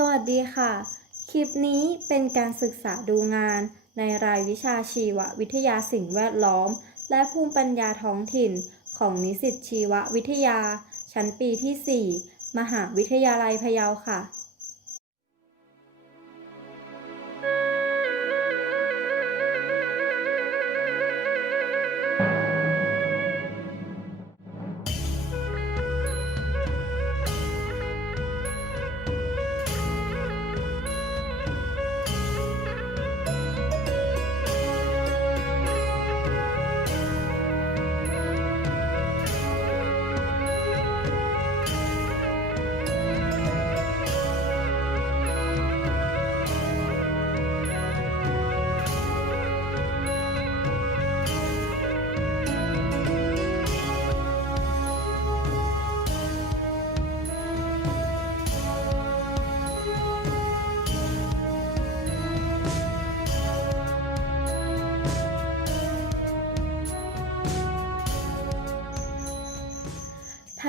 สวัสดีค่ะ คลิปนี้เป็นการศึกษาดูงาน ในรายวิชาชีววิทยาสิ่งแวดล้อม และภูมิปัญญาท้องถิ่น ของนิสิตชีววิทยา ชั้นปีที่ 4 มหาวิทยาลัยพะเยาค่ะ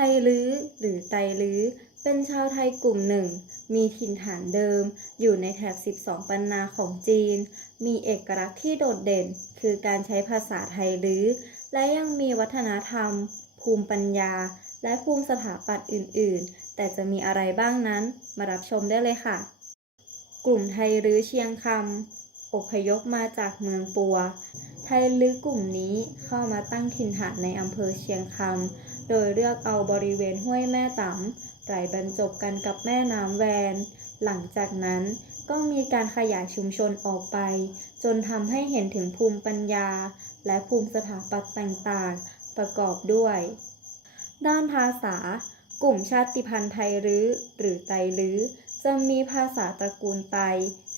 ยลื้อหรือไตลื้อ เป็นชาวไทยกลุ่มหนึ่ง มีถิ่นฐานเดิม อยู่ในแถบ 12 ปันนาของจีน มีเอกลักษณ์ที่โดดเด่น คือการใช้ภาษาไทยลื้อ และยังมีวัฒนธรรม ภูมิปัญญา และภูมิสถาปัตย์อื่น ๆ แต่จะมีอะไรบ้างนั้น มารับชมได้เลยค่ะ กลุ่มไทยลื้อเชียงคำอพยพมาจากเมืองปัว ไทยลื้อกลุ่มนี้เข้ามาตั้งถิ่นฐานในอำเภอเชียงคำ โดยเลือกเอาบริเวณห้วยแม่ตำไหลบรรจบกันกับแม่น้ำแวน หลังจากนั้นก็มีการขยายชุมชนออกไป จนทำให้เห็นถึงภูมิปัญญา และภูมิสถาปัตย์ต่างๆ ประกอบด้วย ด้านภาษา กลุ่มชาติพันธุ์ไทยรื้อหรือไตลื้อจะมีภาษาตระกูลไต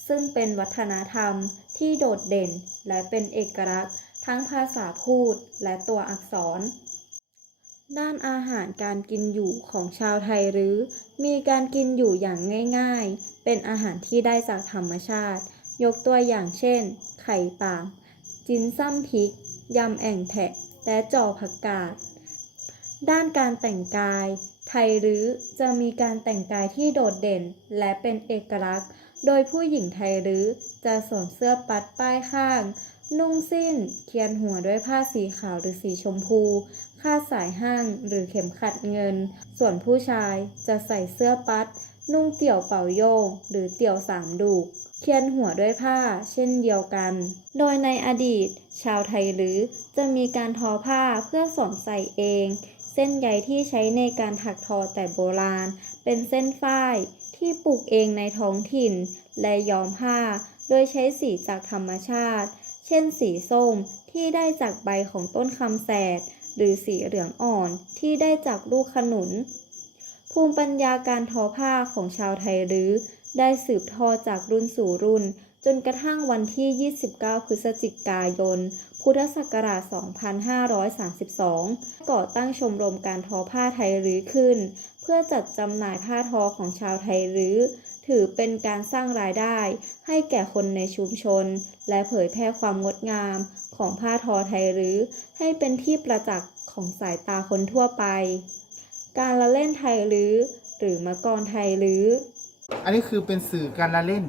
ซึ่งเป็นวัฒนธรรมที่โดดเด่นและเป็นเอกลักษณ์ ทั้งภาษาพูดและตัวอักษร ด้านอาหารการกินอยู่ของชาวไทยรื้อมีการกินอยู่อย่างง่ายๆ เป็นอาหารที่ได้จากธรรมชาติ ยกตัวอย่างเช่น ไข่ป่าจินซ้ำพริก ยำแอ่งแทะ และจ่อผักกาด ด้านการแต่งกาย ไทยรื้อจะมีการแต่งกายที่โดดเด่นและเป็นเอกลักษณ์ โดยผู้หญิงไทยรื้อจะสวมเสื้อปัดป้ายข้าง นุ่งสิ้น เคียนหัวด้วยผ้าสีขาวหรือสีชมพู คาดสายห้างหรือเข็มขัดเงิน ส่วนผู้ชายจะใส่เสื้อปัด นุ่งเตี่ยวเป่าโยง หรือเตี่ยวสามดูกเคียนหัวด้วยผ้าเช่นเดียวกัน โดยในอดีต ชาวไทยรื้อจะมีการทอผ้าเพื่อสวมใส่เอง เส้นใยที่ใช้ในการถักทอแต่โบราณ เป็นเส้นฝ้าย ที่ปลูกเองในท้องถิ่น และย้อมผ้า โดยใช้สีจากธรรมชาติ เช่นสีส้มที่ได้จากใบของต้นคำแสด หรือสีเหลืองอ่อนที่ได้จากลูกขนุน ภูมิปัญญาการทอผ้าของชาวไทยรื้อได้สืบทอดจากรุ่นสู่รุ่น จนกระทั่งวันที่ 29 พฤศจิกายน พุทธศักราช 2532 ก่อตั้งชมรมการทอผ้าไทยรื้อขึ้น เพื่อจัดจำหน่ายผ้าทอของชาวไทยรื้อ ถือเป็นการสร้างรายได้ ให้แก่คนในชุมชน และเผยแพร่ความงดงามของผ้าทอไทยรื้อ ให้เป็นที่ประจักษ์ของสายตาคนทั่วไป การละเล่นไทยรื้อ หรือมะกรไทยรื้อ อันนี้คือเป็นสื่อการละเล่น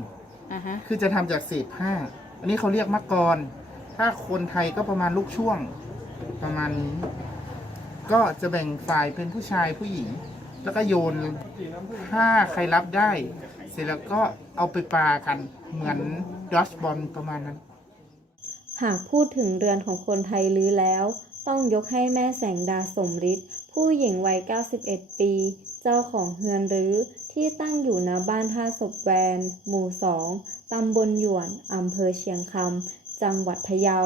อ่าฮะ คือจะทำจากเศษผ้า อันนี้เขาเรียกมักกร ถ้าคนไทยก็ประมาณลูกช่วง ประมาณนี้ ก็จะแบ่งฝ่ายเป็นผู้ชายผู้หญิง แล้วก็โยนถ้าใครรับได้ เสร็จแล้วก็เอาไปปากันเหมือนดอชบอลประมาณนั้น หากพูดถึงเรือนของคนไทยลื้อแล้ว ต้องยกให้แม่แสงดาสมฤทธิ์ผู้หญิงวัย 91 ปี เจ้าของเฮือนรื้อที่ตั้งอยู่ณบ้านท่าศพแวน หมู่สองตำบลหยวนอำเภอเชียงคำจังหวัดพะเยา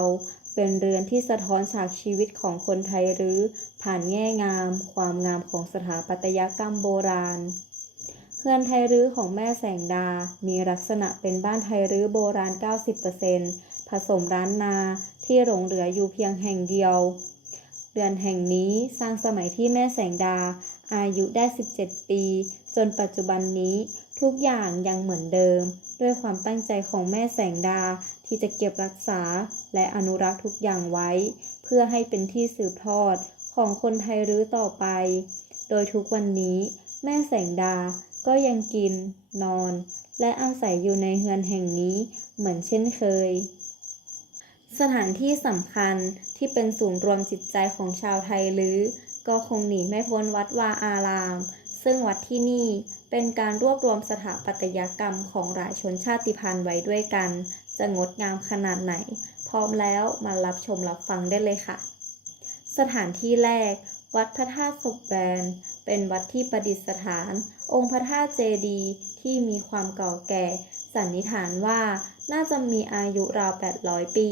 เป็นเรือนที่สะท้อนฉากชีวิตของคนไทยรื้อผ่านแง่งาม ความงามของสถาปัตยกรรมโบราณเฮือนไทยรื้อของแม่แสงดา มีลักษณะเป็นบ้านไทยรื้อโบราณ 90%ผสมร้านนาที่หลงเหลืออยู่เพียงแห่งเดียว เรือนแห่งนี้สร้างสมัยที่แม่แสงดา อายุได้ 17 ปี จนปัจจุบันนี้ทุกอย่างยังเหมือนเดิม ด้วยความตั้งใจของแม่แสงดา ที่จะเก็บรักษาและอนุรักษ์ทุกอย่างไว้ เพื่อให้เป็นที่สืบทอดของคนไทยรื้อต่อไป โดยทุกวันนี้แม่แสงดาก็ยังกิน นอน และอาศัยอยู่ในเฮือนแห่งนี้เหมือนเช่นเคย สถานที่สำคัญที่เป็นศูนย์รวมจิตใจของชาวไทยลือก็คงหนีไม่พ้นวัดวาอาราม ซึ่งวัดที่นี่เป็นการรวบรวมสถาปัตยกรรมของหลายชนชาติพันธุ์ไว้ด้วยกัน จะงดงามขนาดไหน พร้อมแล้วมารับชมรับฟังได้เลยค่ะ สถานที่แรก วัดพระธาตุศพแบน เป็นวัดที่ประดิษฐาน องค์พระธาตุเจดีย์ที่มีความเก่าแก่ สันนิษฐานว่าน่าจะมีอายุราว 800 ปี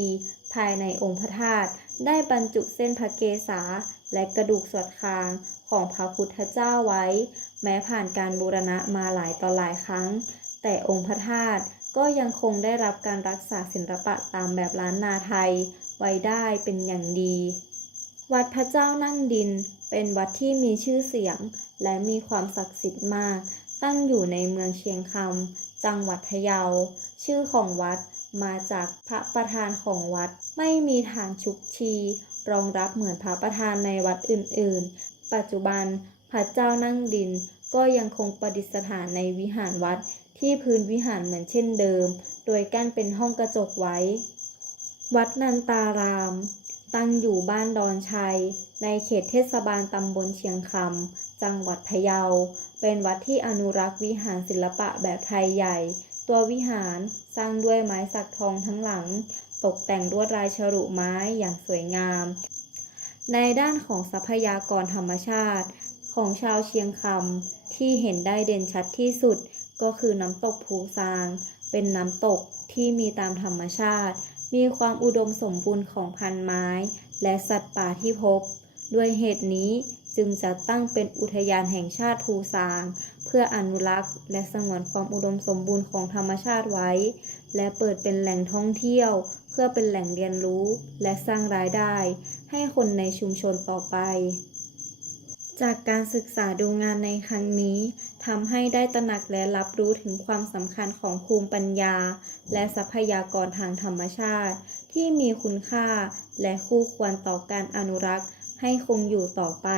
ภายในองค์พระธาตุได้บรรจุเส้นพระเกศาและกระดูกส่วนคางของพระพุทธเจ้าไว้ แม้ผ่านการบูรณะมาหลายต่อหลายครั้ง แต่องค์พระธาตุ ก็ยังคงได้รับการรักษาศิลปะตามแบบล้านนาไทย ไว้ได้เป็นอย่างดี วัดพระเจ้านั่งดิน เป็นวัดที่มีชื่อเสียง และมีความศักดิ์สิทธิ์มาก ตั้งอยู่ในเมืองเชียงคำ จังหวัดพะเยา ชื่อของวัดมาจากพระประธานของวัด ไม่มีฐานชุกชี รองรับเหมือนพระประธานในวัดอื่น ๆ ปัจจุบันพระเจ้านั่งดินก็ยังคงประดิษฐานในวิหารวัด ที่พื้นวิหารเหมือนเช่นเดิม โดยกั้นเป็นห้องกระจกไว้ วัดนันตาราม ตั้งอยู่บ้านดอนชัย ในเขตเทศบาลตำบลเชียงคำจังหวัดพะเยา เป็นวัดที่อนุรักษ์วิหารศิลปะแบบไทยใหญ่ ตัววิหารสร้างด้วยไม้สักทองทั้งหลัง ตกแต่งลวดลายฉลุไม้อย่างสวยงาม ในด้านของทรัพยากรธรรมชาติของชาวเชียงคำที่เห็นได้เด่นชัดที่สุด ก็คือน้ำตกภูซาง เป็นน้ำตกที่มีตามธรรมชาติ มีความอุดมสมบูรณ์ของพันไม้ และสัตว์ป่าที่พบ ด้วยเหตุนี้จึงจะตั้งเป็นอุทยานแห่งชาติภูซาง เพื่ออนุรักษ์และสงวนความอุดมสมบูรณ์ของธรรมชาติไว้ และเปิดเป็นแหล่งท่องเที่ยว เพื่อเป็นแหล่งเรียนรู้และสร้างรายได้ ให้คนในชุมชนต่อไป จากการศึกษาดูงานในครั้งนี้ทำให้ได้ตระหนักและรับรู้ถึงความสำคัญของภูมิปัญญา และทรัพยากรทางธรรมชาติ ที่มีคุณค่าและคู่ควรต่อการอนุรักษ์ให้คงอยู่ต่อไป